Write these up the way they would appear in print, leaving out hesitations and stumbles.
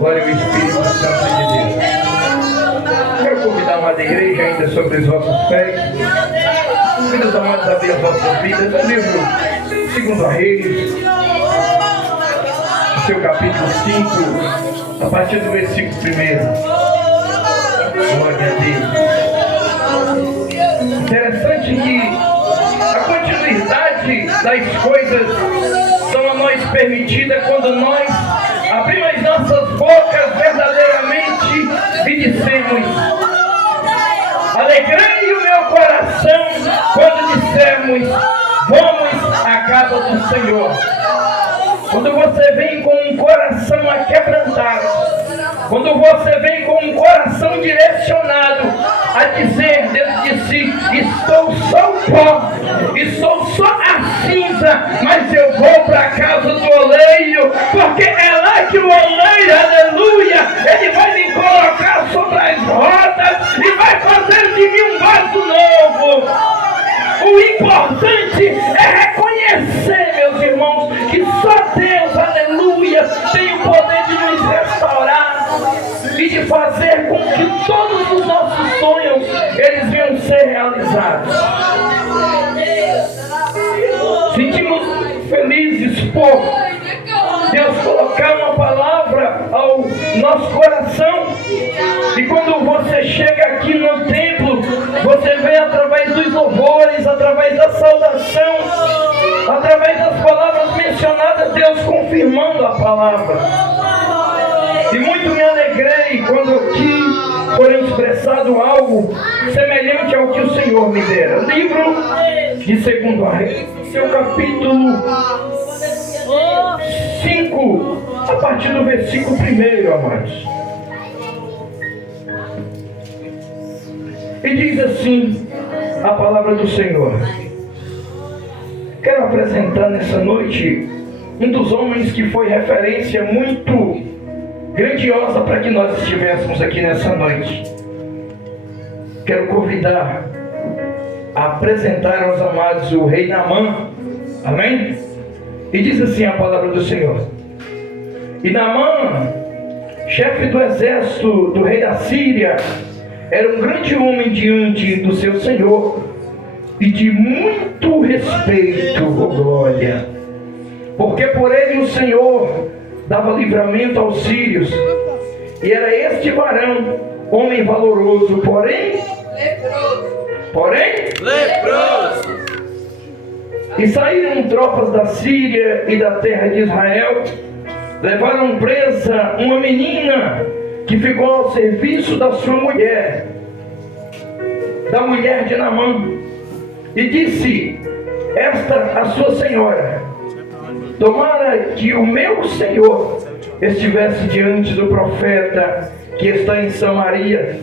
Glória ao Espírito Santo de Deus. Quero convidar a amada igreja ainda sobre os vossos pés. Filhos amados, abrir as vossas vidas. O livro 2 Reis, seu capítulo 5, a partir do versículo 1. Glória a Deus. Interessante que a continuidade das coisas são a nós permitida quando nós abrimos as nossas bocas verdadeiramente e dissemos: alegrei o meu coração quando dissemos: vamos à casa do Senhor. Quando você vem com um coração aquebrantado, quando você vem com um coração direcionado a dizer dentro de si: estou só o pó, estou só a cinza, mas eu vou para a casa do oleiro, porque é lá que o oleiro, aleluia, ele vai me colocar sobre as rodas e vai fazer de mim um vaso novo. O importante é reconhecer, meus irmãos, que só Deus, aleluia, tem o poder de nos restaurar e de fazer com que todos os nossos sonhos, eles venham ser realizados. Sentimos felizes por Deus colocar uma palavra ao nosso coração. E quando você chega aqui no templo, você vê através dos louvores, através da saudação, através das palavras mencionadas, Deus confirmando a palavra. E muito me alegrei quando aqui foi expressado algo semelhante ao que o Senhor me dera. Livro de 2 Reis, seu capítulo 5, a partir do versículo 1, amados. E diz assim a palavra do Senhor. Quero apresentar nessa noite um dos homens que foi referência muito grandiosa para que nós estivéssemos aqui nessa noite. Quero convidar a apresentar aos amados o rei Naamã. Amém? E diz assim a palavra do Senhor. E Naamã, chefe do exército do rei da Síria, era um grande homem diante do seu Senhor e de muito respeito, oh glória, porque por ele o Senhor dava livramento aos sírios, e era este varão, homem valoroso, porém leproso. E saíram tropas da Síria e da terra de Israel, levaram presa uma menina que ficou ao serviço da sua mulher, da mulher de Naamã, e disse esta a sua senhora: tomara que o meu senhor estivesse diante do profeta que está em Samaria,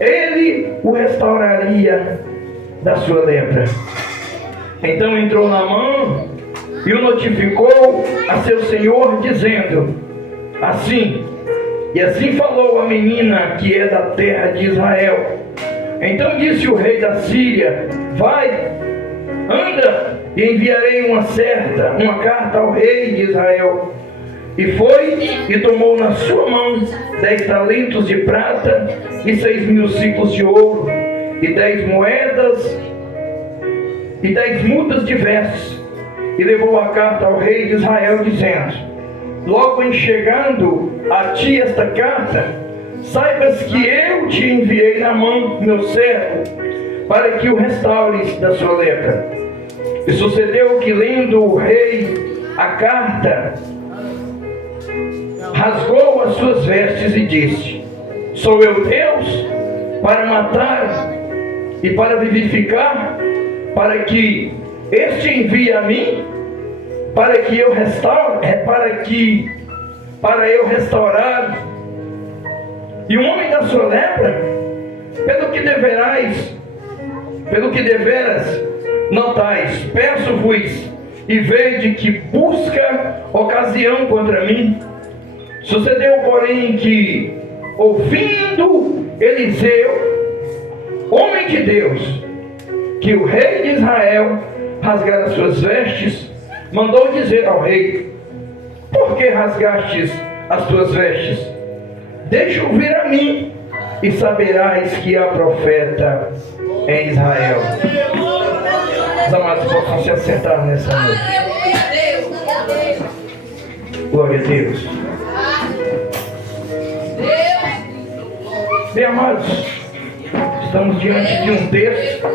ele o restauraria da sua lepra. Então entrou Naamã e o notificou a seu senhor, dizendo assim. E assim falou a menina que é da terra de Israel. Então disse o rei da Síria: vai, anda, e enviarei uma carta ao rei de Israel. E foi e tomou na sua mão 10 talentos de prata e 6.000 ciclos de ouro, e 10 moedas e 10 mudas de vestes, e levou a carta ao rei de Israel, dizendo: logo em chegando a ti esta carta, saibas que eu te enviei na mão, meu servo, para que o restaures da sua lepra. E sucedeu que, lendo o rei a carta, rasgou as suas vestes e disse: sou eu Deus para matar e para vivificar, para que este envie a mim, para que eu restaure, para eu restaurar e o homem da sua lepra? Pelo que deveras notais, peço-vos e vede que busca ocasião contra mim. Sucedeu, porém, que, ouvindo Eliseu, homem de Deus, que o rei de Israel rasgara suas vestes, mandou dizer ao rei: por que rasgastes as tuas vestes. Deixa ouvir a mim, e saberás que há profeta em Israel. Os amados possam se assentar nessa noite. Glória a Deus. Bem, amados, estamos diante de um texto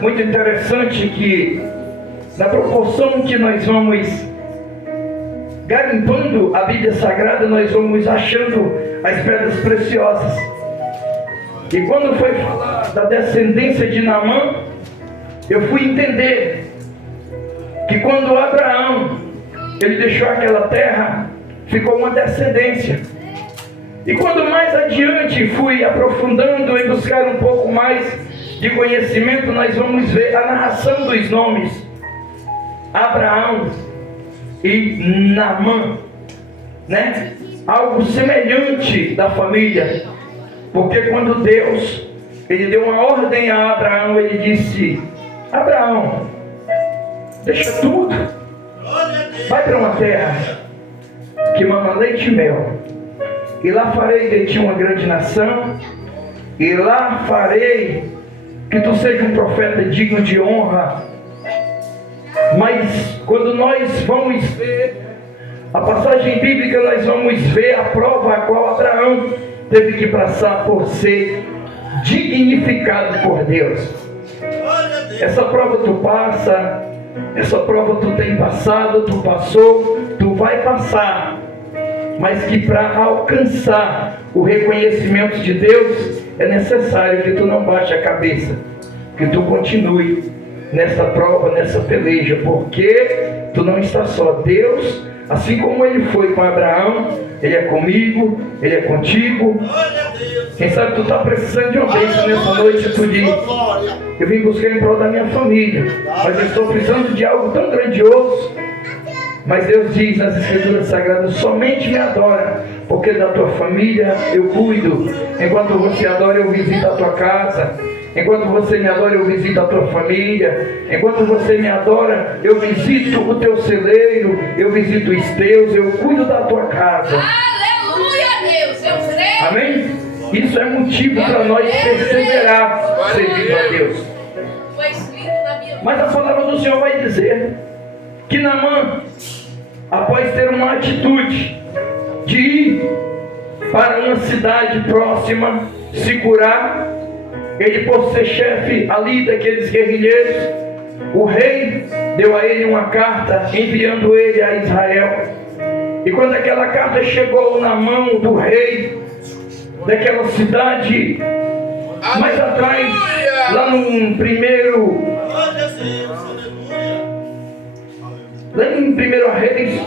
muito interessante que, na proporção que nós vamos garimpando a Bíblia Sagrada, nós vamos achando as pedras preciosas. E quando foi falar da descendência de Naamã, eu fui entender que quando Abraão ele deixou aquela terra, ficou uma descendência. E quando mais adiante fui aprofundando e buscar um pouco mais de conhecimento, nós vamos ver a narração dos nomes Abraão e Naamã, né? Algo semelhante da família, porque quando Deus ele deu uma ordem a Abraão, ele disse: Abraão, deixa tudo, vai para uma terra que mama leite e mel, e lá farei de ti uma grande nação, e lá farei que tu seja um profeta digno de honra. Mas quando nós vamos ver a passagem bíblica, nós vamos ver a prova a qual Abraão teve que passar por ser dignificado por Deus. Essa prova tu passa, essa prova tu tem passado, tu passou, tu vai passar. Mas que para alcançar o reconhecimento de Deus, é necessário que tu não baixe a cabeça, que tu continue nessa prova, nessa peleja, porque tu não está só. Deus, assim como Ele foi com Abraão, Ele é comigo, Ele é contigo. Quem sabe tu está precisando de uma bênção nessa noite, tu diz: eu vim buscar em prol da minha família, mas eu estou precisando de algo tão grandioso. Mas Deus diz nas Escrituras Sagradas: somente me adora, porque da tua família eu cuido. Enquanto você adora, eu visito a tua casa. Enquanto você me adora, eu visito a tua família. Enquanto você me adora, eu visito o teu celeiro, eu visito os teus, eu cuido da tua casa. Aleluia, Deus, eu creio. Amém? Isso é motivo para nós perseverar servindo a Deus. Foi escrito na minha. Mas a palavra do Senhor vai dizer que Naamã, após ter uma atitude de ir para uma cidade próxima, se curar, ele, por ser chefe ali daqueles guerrilheiros, o rei deu a ele uma carta enviando ele a Israel. E quando aquela carta chegou na mão do rei daquela cidade, mais atrás, lá em 1 Reis,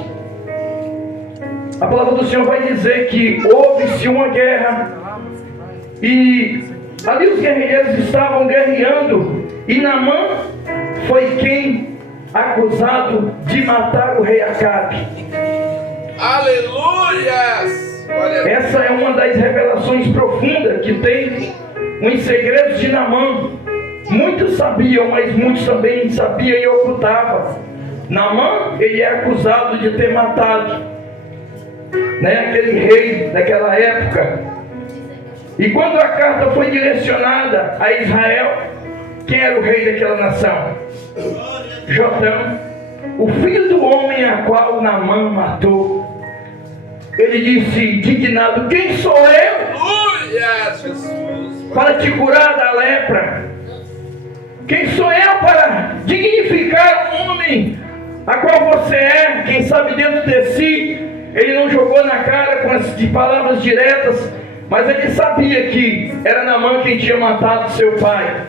a palavra do Senhor vai dizer que houve-se uma guerra e ali os guerrilheiros estavam guerreando, e Naamã foi quem acusado de matar o rei Acabe. Aleluias! Essa é uma das revelações profundas que tem os segredos de Naamã. Muitos sabiam, mas muitos também sabiam e ocultavam. Naamã, ele é acusado de ter matado, né, aquele rei daquela época. E quando a carta foi direcionada a Israel, quem era o rei daquela nação? Jotão, o filho do homem a qual Naamã matou. Ele disse, indignado: quem sou eu para te curar da lepra? Quem sou eu para dignificar o homem a qual você é? Quem sabe dentro de si, ele não jogou na cara de palavras diretas, mas ele sabia que era Naamã quem tinha matado seu pai.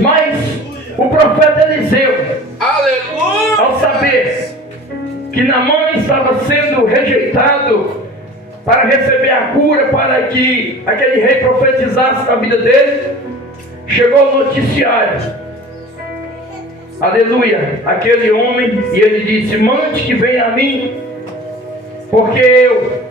Mas o profeta Eliseu, ao saber que Naamã estava sendo rejeitado para receber a cura, para que aquele rei profetizasse na vida dele, chegou o noticiário. Aleluia, aquele homem, e ele disse: mande que venha a mim, porque eu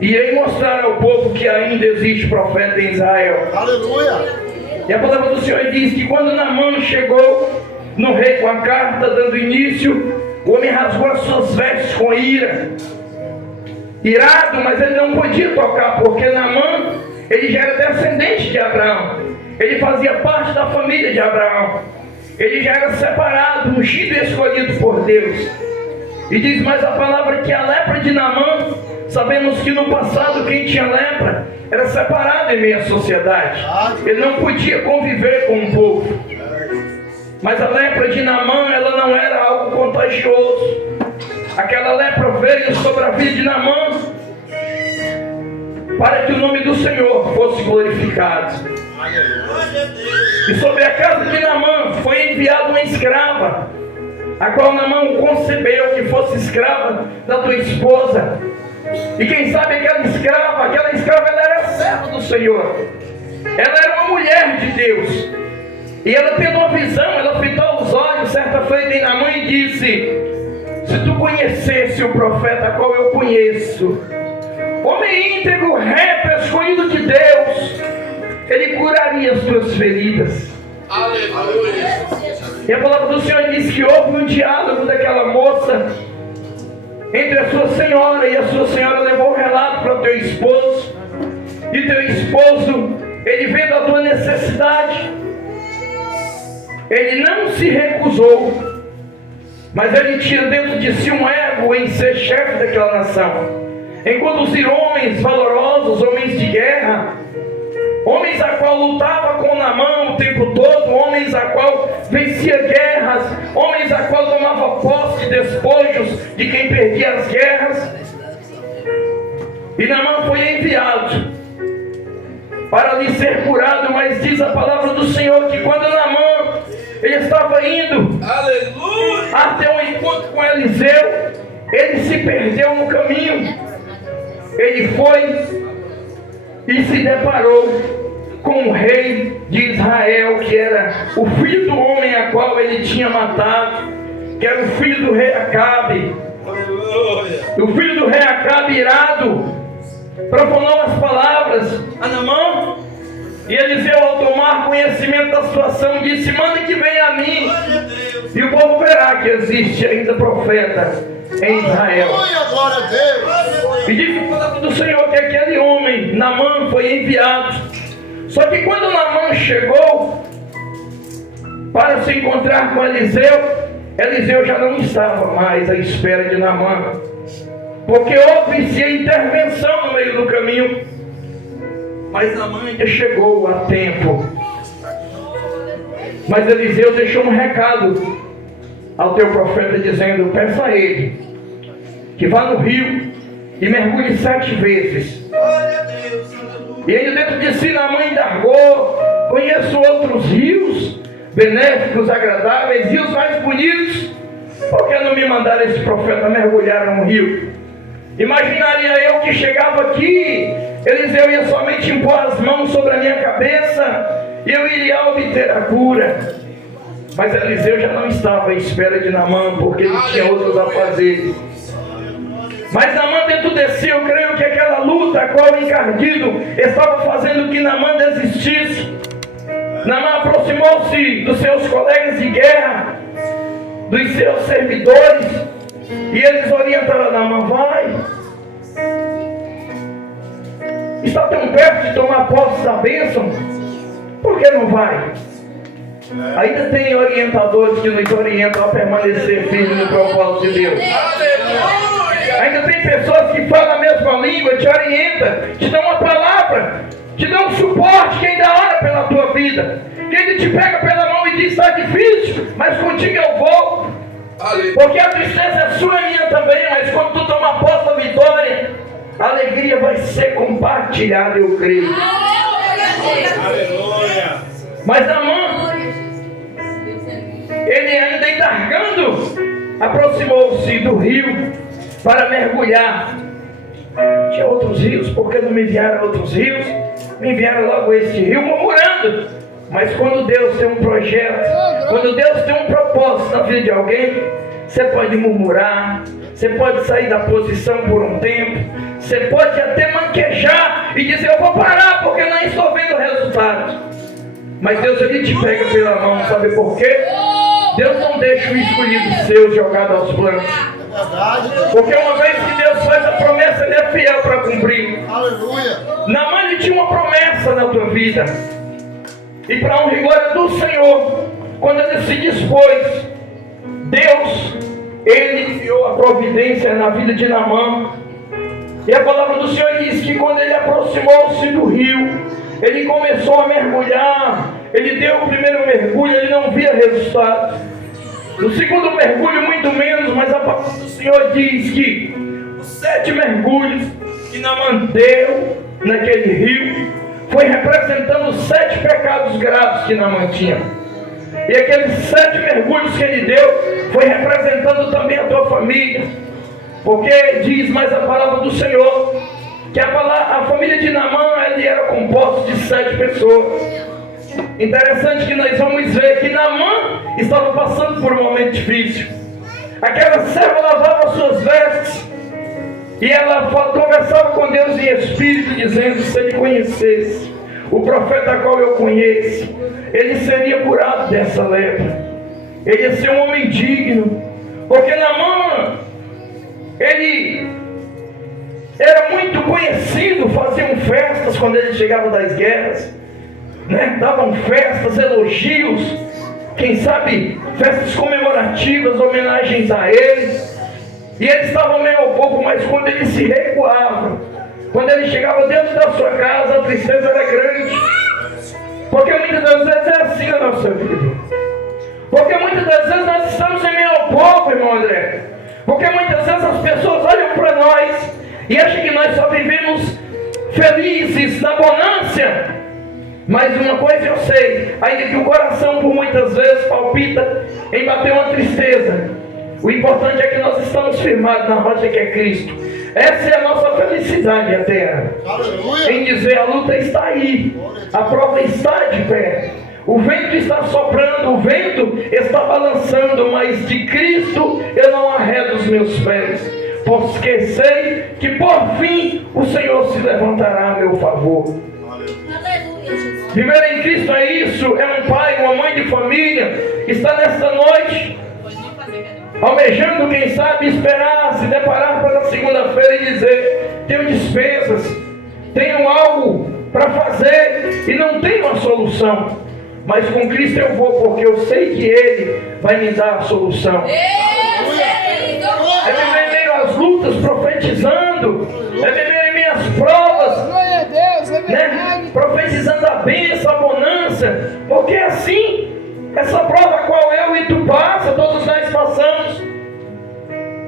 irei mostrar ao povo que ainda existe profeta em Israel. Aleluia! E a palavra do Senhor diz que quando Naamã chegou no rei com a carta dando início, O homem rasgou as suas vestes com ira. Irado, mas ele não podia tocar, porque Naamã, ele já era descendente de Abraão. Ele fazia parte da família de Abraão. Ele já era separado, ungido e escolhido por Deus. E diz mais a palavra que a lepra de Naamã, sabemos que no passado quem tinha lepra era separado em meio à sociedade. Ele não podia conviver com o povo. Mas a lepra de Naamã, ela não era algo contagioso. Aquela lepra veio sobre a vida de Naamã para que o nome do Senhor fosse glorificado. E sobre a casa de Naamã foi enviada uma escrava, a qual Naamã concebeu que fosse escrava da tua esposa. E quem sabe aquela escrava ela era serva do Senhor. Ela era uma mulher de Deus. E ela tendo uma visão, ela fitou os olhos certa feita em Naamã e disse: se tu conhecesse o profeta a qual eu conheço, homem íntegro, reto, escolhido de Deus, ele curaria as tuas feridas. Aleluia. E a palavra do Senhor diz que houve um diálogo daquela moça entre a sua senhora, e a sua senhora levou o relato para o teu esposo. E teu esposo, ele vendo a tua necessidade, ele não se recusou, mas ele tinha dentro de si um ego em ser chefe daquela nação, em conduzir homens valorosos, homens de guerra, homens a qual lutava com Naamã o tempo todo, homens a qual vencia guerras, homens a qual tomava posse de despojos de quem perdia as guerras. E Naamã foi enviado para lhe ser curado, mas diz a palavra do Senhor que quando Naamã ele estava indo até um encontro com Eliseu, ele se perdeu no caminho. Ele foi e se deparou com o rei de Israel, que era o filho do homem a qual ele tinha matado, que era o filho do rei Acabe. O filho do rei Acabe, irado, profanou as palavras a Naamã. E Eliseu, ao tomar conhecimento da situação, disse: manda que venha a mim, e o povo verá que existe ainda profeta em Israel. E diz a palavra do Senhor que aquele homem, Naamã, foi enviado. Só que quando Naamã chegou para se encontrar com Eliseu, Eliseu já não estava mais à espera de Naamã, porque houve-se a intervenção no meio do caminho. Mas Naamã ainda chegou a tempo. Mas Eliseu deixou um recado ao teu profeta, dizendo: peça a ele que vá no rio e mergulhe 7 vezes. E ainda dentro de si Naamã indargou: conheço outros rios benéficos, agradáveis, rios mais bonitos, por que não me mandar esse profeta mergulhar num rio? Imaginaria eu que chegava aqui, Eliseu ia somente impor as mãos sobre a minha cabeça e eu iria obter a cura. Mas Eliseu já não estava à espera de Naamã, porque ele tinha outros afazeres. Mas Naamã dentro de si, eu creio que aquela luta a qual o encardido estava fazendo que Naamã desistisse. Naamã aproximou-se dos seus colegas de guerra, dos seus servidores, e eles orientaram Naamã: vai, está tão perto de tomar posse da bênção, por que não vai? Ainda tem orientadores que nos orientam a permanecer firme no propósito de Deus. Ainda tem pessoas que falam a mesma língua, te orientam, te dão uma palavra, te dão um suporte, que ainda ora pela tua vida, que ainda te pega pela mão e diz: está difícil, mas contigo eu vou. Porque a tristeza é sua e minha também, mas quando tu tomar posse da vitória, a alegria vai ser compartilhada, eu creio. Aleluia. Mas Naamã, ele ainda indargando, aproximou-se do rio para mergulhar. Tinha outros rios, por que não me enviaram outros rios? Me enviaram logo este rio, murmurando. Mas quando Deus tem um projeto, quando Deus tem um propósito na vida de alguém, você pode murmurar, você pode sair da posição por um tempo, você pode até manquejar e dizer: eu vou parar porque não estou vendo o resultado. Mas Deus, ele te pega pela mão, sabe por quê? Deus não deixa o escolhido seu jogado aos planos. Porque uma vez que Deus faz a promessa, Ele é fiel para cumprir. Aleluia. Naamã, ele tinha uma promessa na tua vida. E para honra e glória do Senhor, quando ele se dispôs, Deus, Ele enviou a providência na vida de Naamã. E a palavra do Senhor diz que quando ele aproximou-se do rio, ele começou a mergulhar. Ele deu o primeiro mergulho, ele não via resultado. No segundo mergulho, muito menos, mas a palavra do Senhor diz que os 7 mergulhos que Naamã deu naquele rio foi representando os 7 pecados graves que Naamã tinha. E aqueles 7 mergulhos que ele deu foi representando também a tua família. Porque diz mais a palavra do Senhor que a família de Naamã ele era composta de 7 pessoas. Interessante que nós vamos ver que Naamã estava passando por um momento difícil. Aquela serva lavava suas vestes e ela conversava com Deus em espírito, dizendo: se ele conhecesse o profeta a qual eu conheço, ele seria curado dessa lepra. Ele ia ser um homem digno. Porque Naamã, ele era muito conhecido, faziam festas quando ele chegava das guerras, né? Davam festas, elogios, quem sabe festas comemorativas, homenagens a ele. E ele estava meio ao povo, mas quando ele se recuava, quando ele chegava dentro da sua casa, a tristeza era grande. Porque muitas das vezes é assim na nossa vida. Porque muitas das vezes nós estamos em meio ao povo, irmão André. Porque muitas vezes as pessoas olham para nós e acham que nós só vivemos felizes na bonância. Mas uma coisa eu sei, ainda que o coração por muitas vezes palpita em bater uma tristeza, o importante é que nós estamos firmados na rocha que é Cristo. Essa é a nossa felicidade eterna. Em dizer: a luta está aí, a prova está de pé, o vento está soprando, o vento está balançando, mas de Cristo eu não arredo os meus pés, porque sei que por fim o Senhor se levantará a meu favor. Viver em Cristo é isso, é um pai, uma mãe de família, está nesta noite almejando, quem sabe, esperar, se deparar pela segunda-feira e dizer: tenho despesas, tenho algo para fazer e não tenho a solução, mas com Cristo eu vou, porque eu sei que Ele vai me dar a solução. É viver em meio às lutas, profetizando, é viver em meio às provas, né? Profetizando a bênção, a bonança, porque assim, essa prova a qual eu e tu passa, todos nós passamos.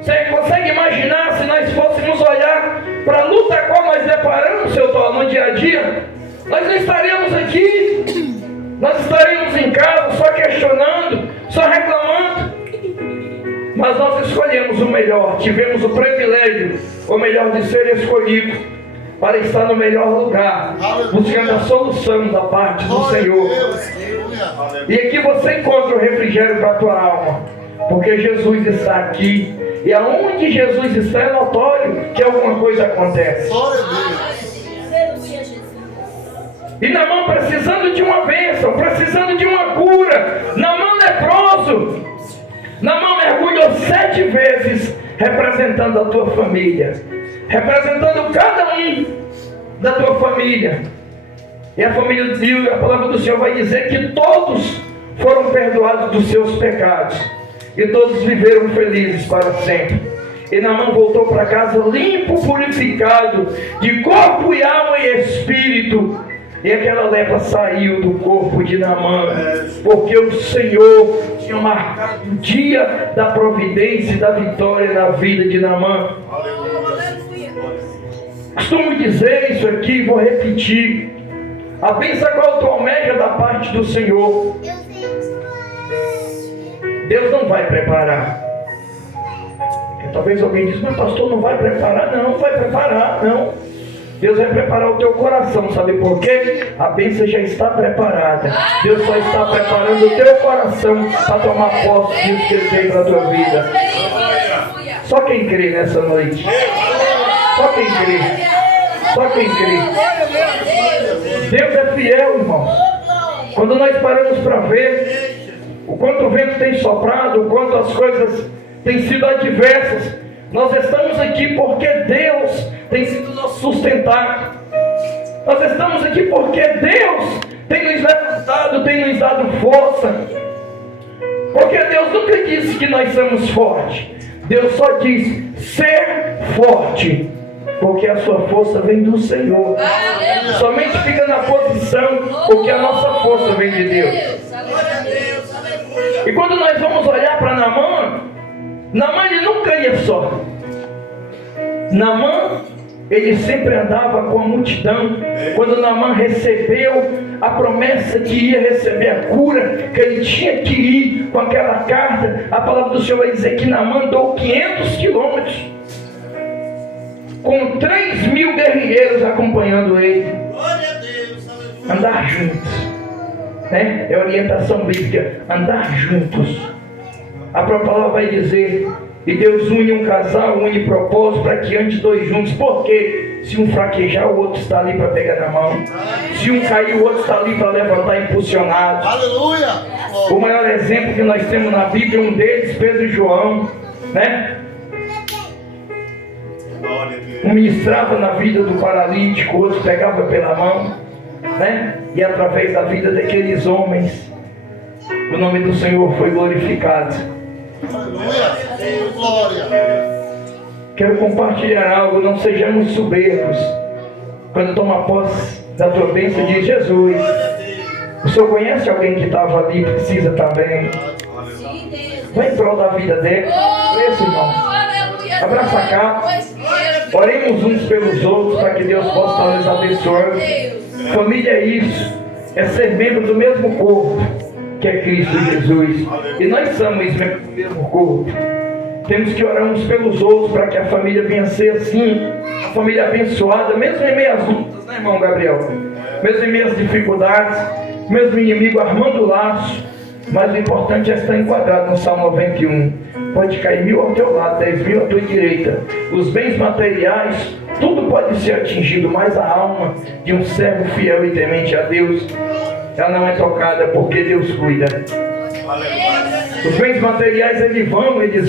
Você consegue imaginar se nós fôssemos olhar para a luta a qual nós deparamos, seu Tó, no dia a dia? Nós não estaríamos aqui, nós estaríamos em casa só questionando, só reclamando. Mas nós escolhemos o melhor, tivemos o privilégio, ou melhor, de ser escolhidos para estar no melhor lugar, buscando a solução da parte do Senhor. E aqui você encontra o refrigério para a tua alma, porque Jesus está aqui, e aonde Jesus está é notório que alguma coisa acontece. E Naamã precisando de uma bênção, precisando de uma cura, Naamã leproso, Naamã mergulhou 7 vezes, representando a tua família, representando cada um da tua família. E a família de Deus, a palavra do Senhor vai dizer que todos foram perdoados dos seus pecados e todos viveram felizes para sempre. E Naamã voltou para casa limpo, purificado de corpo e alma e espírito. E aquela lepra saiu do corpo de Naamã, porque o Senhor tinha marcado o dia da providência e da vitória na vida de Naamã. Costumo dizer isso aqui, vou repetir: a bênção qual tu almeja da parte do Senhor, Deus não vai preparar. Porque talvez alguém diz: mas pastor, não vai preparar. Não vai preparar, não. Deus vai preparar o teu coração, sabe por quê? A bênção já está preparada. Deus só está preparando o teu coração para tomar posse disso que Ele tem para a tua vida. Só quem crê nessa noite. Só quem crê. Só quem crê. Deus é fiel, irmãos. Quando nós paramos para ver, o quanto o vento tem soprado, o quanto as coisas têm sido adversas, nós estamos aqui porque Deus tem sido nosso sustentado. Nós estamos aqui porque Deus tem nos levantado, tem nos dado força. Porque Deus nunca disse que nós somos fortes. Deus só diz ser forte, porque a sua força vem do Senhor. Somente fica na posição porque a nossa força vem de Deus. E quando nós vamos olhar para Naamã, Naamã ele nunca ia só. Naamã, ele sempre andava com a multidão. Quando Naamã recebeu a promessa de ir receber a cura, que ele tinha que ir com aquela carta, a palavra do Senhor vai dizer que Naamã andou 500 quilômetros, com 3.000 guerrilheiros acompanhando ele. Andar juntos, né? É orientação bíblica, andar juntos. A própria palavra vai dizer, e Deus une um casal, une propósito para que ande dois juntos. Porque se um fraquejar, o outro está ali para pegar na mão. Se um cair, o outro está ali para levantar impulsionado. Aleluia! O maior exemplo que nós temos na Bíblia, um deles, Pedro e João, né? Um ministrava na vida do paralítico, o outro pegava pela mão, né? E através da vida daqueles homens, o nome do Senhor foi glorificado. Aleluia! Glória! Quero compartilhar algo, não sejamos soberbos. Quando toma posse da tua bênção, diz Jesus. O Senhor conhece alguém que estava ali e precisa também? Vai em prol da vida dele. Esse irmão. Abraça a capa. Oremos uns pelos outros para que Deus possa estar nos abençoando. Família é isso. É ser membro do mesmo corpo que é Cristo Jesus. E nós somos membros do mesmo corpo. Temos que orar uns pelos outros para que a família venha a ser assim, uma família abençoada, mesmo em meio às lutas, né, irmão Gabriel? Mesmo em meio às dificuldades, mesmo o inimigo armando o laço, mas o importante é estar enquadrado no Salmo 91. Pode cair 1000 ao teu lado, 10.000 à tua direita. Os bens materiais, tudo pode ser atingido, mas a alma de um servo fiel e temente a Deus, ela não é tocada porque Deus cuida. Os bens materiais eles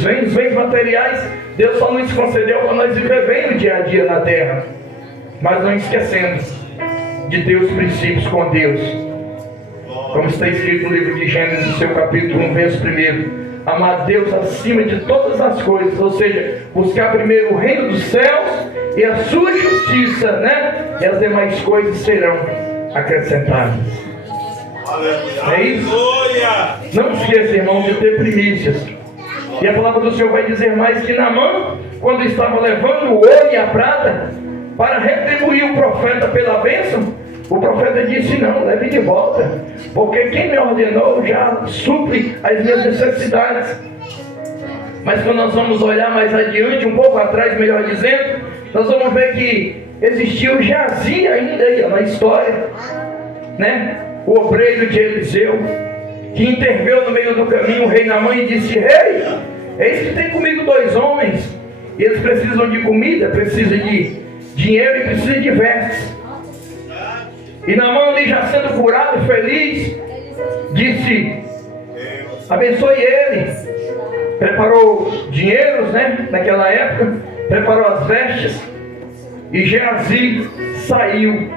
vêm, os bens materiais Deus só nos concedeu para nós viver bem no dia a dia na terra, mas não esquecendo de ter os princípios com Deus, como está escrito no livro de Gênesis, seu capítulo 1, verso 1. Amar Deus acima de todas as coisas, ou seja, buscar primeiro o reino dos céus e a sua justiça, né? E as demais coisas serão acrescentadas. É isso? Não esqueça, irmão, de ter primícias. E a palavra do Senhor vai dizer mais que Naamã, quando estava levando o ouro e a prata para retribuir o profeta pela bênção, o profeta disse: não, leve de volta, porque quem me ordenou já supre as minhas necessidades. Mas quando nós vamos olhar mais adiante, um pouco atrás, melhor dizendo, nós vamos ver que existiu o Geazi ainda aí na história, né? O obreiro de Eliseu, que interveio no meio do caminho, o rei Naamã, e disse: rei, eis que tem comigo 2 homens, e eles precisam de comida, precisam de dinheiro e precisam de vestes. E Naamã, ali já sendo curado, feliz, disse: abençoe ele. Preparou dinheiros, né, naquela época, preparou as vestes, e Geazi saiu.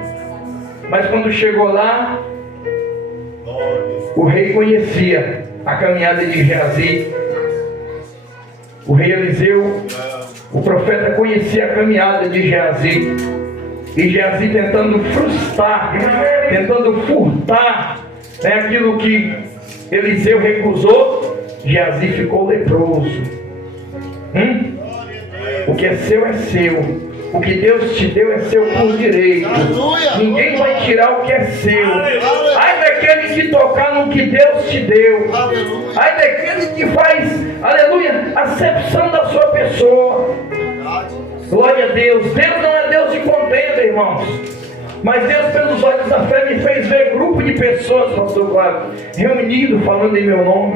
Mas quando chegou lá, o rei conhecia a caminhada de Geazi. O rei Eliseu, o profeta, conhecia a caminhada de Geazi. E Geazi tentando frustrar, tentando furtar, né, aquilo que Eliseu recusou, Geazi ficou leproso. O que é seu é seu. O que Deus te deu é seu por direito. Ninguém vai tirar o que é seu. Ai daquele que tocar no que Deus te deu. Ai daquele que faz, aleluia, acepção da sua pessoa. Glória a Deus. Deus não é Deus de contenda, irmãos. Mas Deus, pelos olhos da fé, me fez ver grupo de pessoas, pastor Cláudio, reunido, falando em meu nome.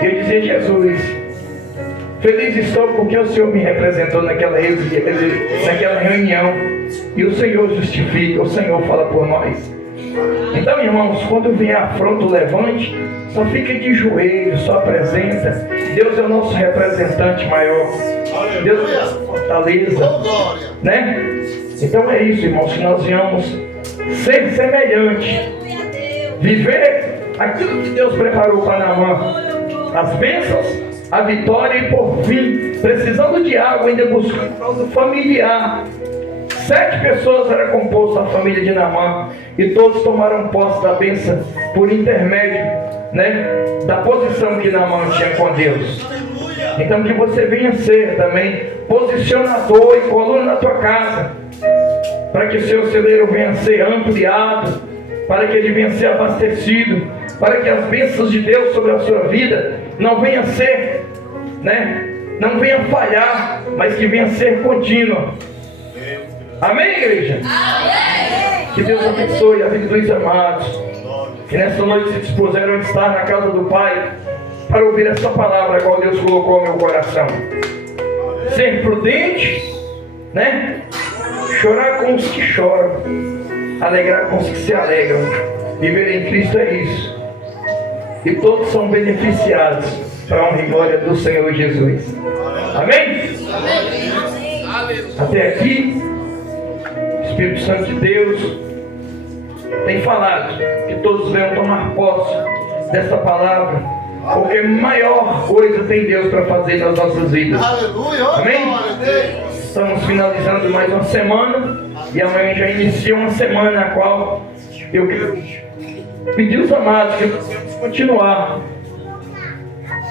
E eu dizia: Jesus, feliz estou porque o Senhor me representou naquela reunião. E o Senhor justifica, o Senhor fala por nós. Então, irmãos, quando vier a afronta, levante, só fica de joelho, só apresenta. Deus é o nosso representante maior. Deus é a nossa fortaleza, né? Então é isso, irmãos, que nós venhamos ser semelhantes, viver aquilo que Deus preparou para Naamã, as bênçãos, a vitória e por fim, precisando de água, ainda buscando causa familiar. 7 pessoas era composta a família de Naamã e todos tomaram posse da bênção por intermédio, né, da posição que Naamã tinha com Deus. Então que você venha ser também posicionador e coluna na tua casa, para que o seu celeiro venha a ser ampliado, para que ele venha a ser abastecido, para que as bênçãos de Deus sobre a sua vida não venha a ser, né, não venha a falhar, mas que venha a ser contínua. Amém, igreja? Amém. Que Deus abençoe a vida dos amados, que nesta noite se dispuseram a estar na casa do Pai, para ouvir essa palavra, qual Deus colocou no meu coração. Ser prudente, né? Chorar com os que choram, alegrar com os que se alegram. Viver em Cristo é isso. E todos são beneficiados para a honra e glória do Senhor Jesus. Amém? Amém. Até aqui, o Espírito Santo de Deus tem falado que todos venham tomar posse dessa palavra, porque maior coisa tem Deus para fazer nas nossas vidas. Amém? Estamos finalizando mais uma semana e amanhã já inicia uma semana na qual eu quero pedir os amados que possamos continuar,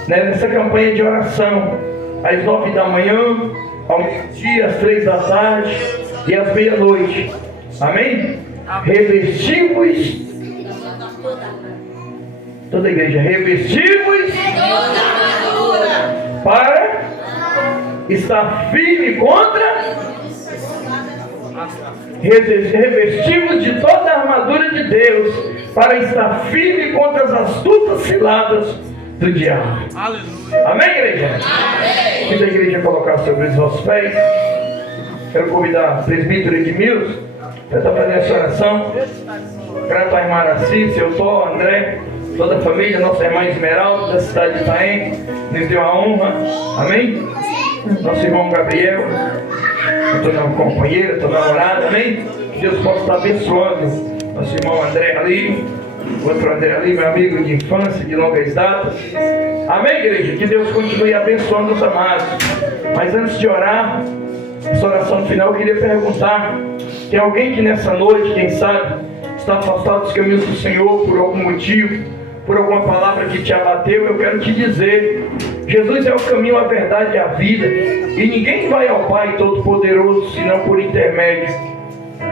né, nessa campanha de oração às 9 da manhã, ao meio-dia, às 3 da tarde e às meia-noite. Amém? Revestimos toda a igreja, revestimos para estar firme contra, revestimos de toda a armadura de Deus para estar firme contra as astutas ciladas do diabo. Aleluia. Amém, igreja? Amém. Queria a igreja colocar sobre os vossos pés. Quero convidar o presbítero Edmilson para estar fazendo essa oração. Grato à irmã Araci, seu Tó, André, toda a família, nossa irmã Esmeralda, da cidade de Itaém, nos deu a honra. Amém? Nosso irmão Gabriel, tua companheira, tua namorada, amém? Que Deus possa estar abençoando nosso irmão André ali, outro André ali, meu amigo de infância, de longas datas. Amém, igreja? Que Deus continue abençoando os amados. Mas antes de orar, essa oração final, eu queria perguntar: tem alguém que nessa noite, quem sabe, está afastado dos caminhos do Senhor por algum motivo, por alguma palavra que te abateu? Eu quero te dizer: Jesus é o caminho, a verdade e a vida, e ninguém vai ao Pai Todo-Poderoso senão por intermédio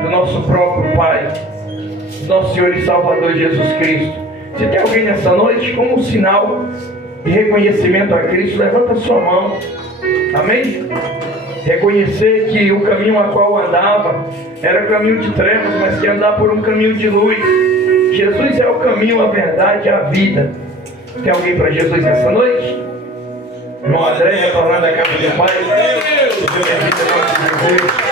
do nosso próprio Pai, do nosso Senhor e Salvador Jesus Cristo. Se tem alguém nessa noite, como um sinal de reconhecimento a Cristo, levanta a sua mão. Amém? Reconhecer que o caminho a qual andava era caminho de trevas, mas que andar por um caminho de luz. Jesus é o caminho, a verdade e a vida. Tem alguém para Jesus nessa noite? Irmão André, retornando à casa do Pai. Deus,